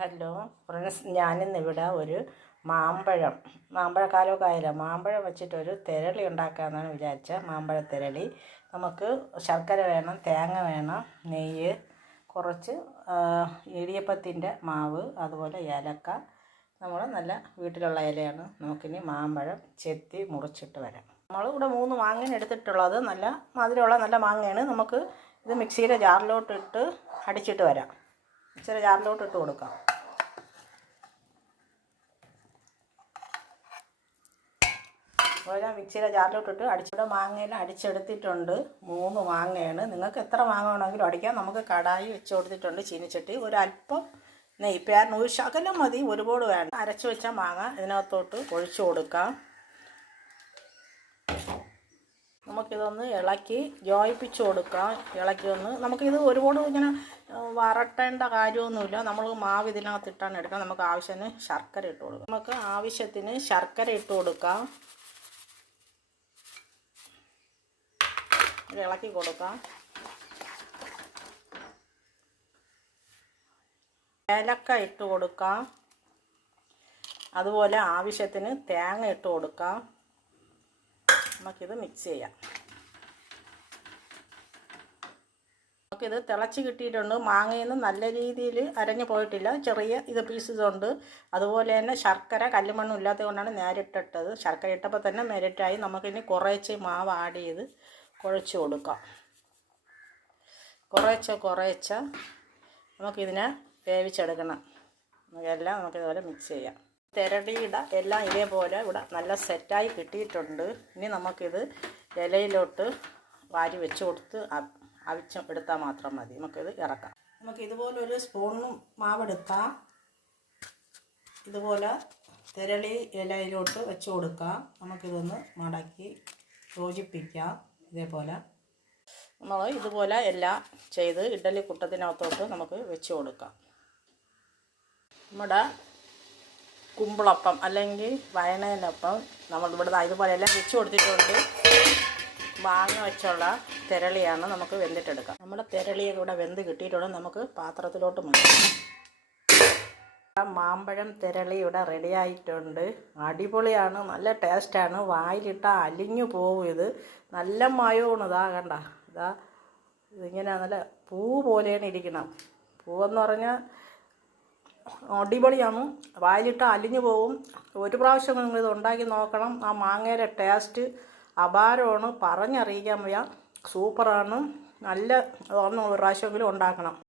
Hello friends, ഞാനിന്നിവിടെ ഒരു മാമ്പഴക്കാലമൊക്കെ ആയില്ല, മാമ്പഴം വെച്ചിട്ടൊരു തിരളി ഉണ്ടാക്കാമെന്നാണ് വിചാരിച്ചത്. മാമ്പഴ തിരളി. നമുക്ക് ശർക്കര വേണം, തേങ്ങ വേണം, നെയ്യ്, കുറച്ച് ഇടിയപ്പത്തിൻ്റെ മാവ്, അതുപോലെ ഏലക്ക. നമ്മൾ നല്ല വീട്ടിലുള്ള ഇലയാണ്. നമുക്കിനി മാമ്പഴം ചെത്തി മുറിച്ചിട്ട് വരാം. നമ്മളിവിടെ 3 മാങ്ങയാണ് എടുത്തിട്ടുള്ളത്. നല്ല മധുരമുള്ള നല്ല മാങ്ങയാണ്. നമുക്ക് ഇത് മിക്സിയുടെ ജാറിലോട്ടിട്ട് അടിച്ചിട്ട് വരാം. മിക്സിയുടെ ജാറിലോട്ട് ഇട്ട് കൊടുക്കാം. അതുപോലെ മിക്സിയുടെ ജാറിലോട്ടിട്ട് അടിച്ചിട്ട് മാങ്ങയിൽ അടിച്ചെടുത്തിട്ടുണ്ട്. 3 മാങ്ങയാണ്. നിങ്ങൾക്ക് എത്ര മാങ്ങ വേണമെങ്കിലും അടിക്കാം. നമുക്ക് കടായി വെച്ച് കൊടുത്തിട്ടുണ്ട്, ചീനിച്ചട്ടി. ഒരല്പം നെയ്യ്, ഒരു ശകലം മതി, ഒരുപാട് വേണ്ട. അരച്ച് വെച്ച മാങ്ങ ഇതിനകത്തോട്ട് ഒഴിച്ചു കൊടുക്കാം. നമുക്കിതൊന്ന് ഇളക്കി യോജിപ്പിച്ച് കൊടുക്കാം. നമുക്കിത് ഒരുപാട് ഇങ്ങനെ വരട്ടേണ്ട കാര്യമൊന്നുമില്ല. നമ്മൾ മാവ് ഇതിനകത്തിട്ടാണ് എടുക്കാം. നമുക്ക് ആവശ്യത്തിന് ശർക്കര ഇട്ട് കൊടുക്കാം. നമുക്ക് ആവശ്യത്തിന് ശർക്കര ഇട്ട് കൊടുക്കാം. ഇളക്കി കൊടുക്കാം. ഏലക്ക ഇട്ട് കൊടുക്കാം. അതുപോലെ ആവശ്യത്തിന് തേങ്ങ ഇട്ട് കൊടുക്കാം. നമുക്കിത് മിക്സ് ചെയ്യാം. നമുക്കിത് തിളച്ച് കിട്ടിയിട്ടുണ്ട്. മാങ്ങയിൽ നിന്ന് നല്ല രീതിയിൽ അരഞ്ഞു പോയിട്ടില്ല, ചെറിയ പീസസ് ഉണ്ട്. അതുപോലെ തന്നെ ശർക്കര കല്ലുമണ്ണും ഇല്ലാത്തത് കൊണ്ടാണ് നേരിട്ടിട്ടത്. ശർക്കര ഇട്ടപ്പോൾ തന്നെ മെരിറ്റായി. നമുക്കിനി കുറേശ്ശെ മാവ് ആഡ് ചെയ്ത് കുഴച്ച് കൊടുക്കാം. കുറേശ്ശെ നമുക്കിതിനെ വേവിച്ചെടുക്കണം. എല്ലാം നമുക്കിതുപോലെ മിക്സ് ചെയ്യാം. തിരടിയുടെ എല്ലാം ഇതേപോലെ ഇവിടെ നല്ല സെറ്റായി കിട്ടിയിട്ടുണ്ട്. ഇനി നമുക്കിത് ഇലയിലോട്ട് വാരി വെച്ച് കൊടുത്ത് അവിച്ച് എടുത്താൽ മാത്രം മതി. നമുക്കിത് ഇറക്കാം. നമുക്ക് ഇതുപോലെ ഒരു സ്പൂണും മാവെടുക്കാം. ഇതുപോലെ തിരളി ഇലയിലോട്ട് വെച്ച് കൊടുക്കാം. നമുക്കിതൊന്ന് മടക്കി യോജിപ്പിക്കാം. ഇതേപോലെ നമ്മൾ ഇതുപോലെ എല്ലാം ചെയ്ത് ഇഡ്ഡലി കുട്ടത്തിനകത്തോട്ട് നമുക്ക് വെച്ച് കൊടുക്കാം. നമ്മുടെ കുമ്പിളപ്പം അല്ലെങ്കിൽ വയണേനൊപ്പം നമ്മളിവിടെ ഇതുപോലെ എല്ലാം വെച്ച് കൊടുത്തിട്ടുണ്ട്. മാങ്ങ വെച്ചുള്ള തിരളിയാണ്. നമുക്ക് വെന്തിട്ടെടുക്കാം. നമ്മുടെ തിരളിയൊക്കെ ഇവിടെ വെന്ത് കിട്ടിയിട്ടുണ്ട്. നമുക്ക് പാത്രത്തിലോട്ട് മാറ്റാം. മാമ്പഴം തിരളി ഇവിടെ റെഡി ആയിട്ടുണ്ട്. അടിപൊളിയാണ്, നല്ല ടേസ്റ്റാണ്. വായിലിട്ടാൽ അലിഞ്ഞു പോകും. ഇത് നല്ല മയമാണ്. കണ്ട, ഇതിങ്ങനെ നല്ല പൂ പോലെയാണ് ഇരിക്കണം. പൂവെന്ന് പറഞ്ഞാൽ അടിപൊളിയാണ്. വായിലിട്ട് അലിഞ്ഞു പോകും. ഒരു പ്രാവശ്യം നിങ്ങളിത് ഉണ്ടാക്കി നോക്കണം. ആ മാങ്ങയുടെ ടേസ്റ്റ് അപാരമാണ്, പറഞ്ഞറിയിക്കാൻ വയ്യ. സൂപ്പറാണ്. നല്ല ഒരു പ്രാവശ്യമെങ്കിലും ഉണ്ടാക്കണം.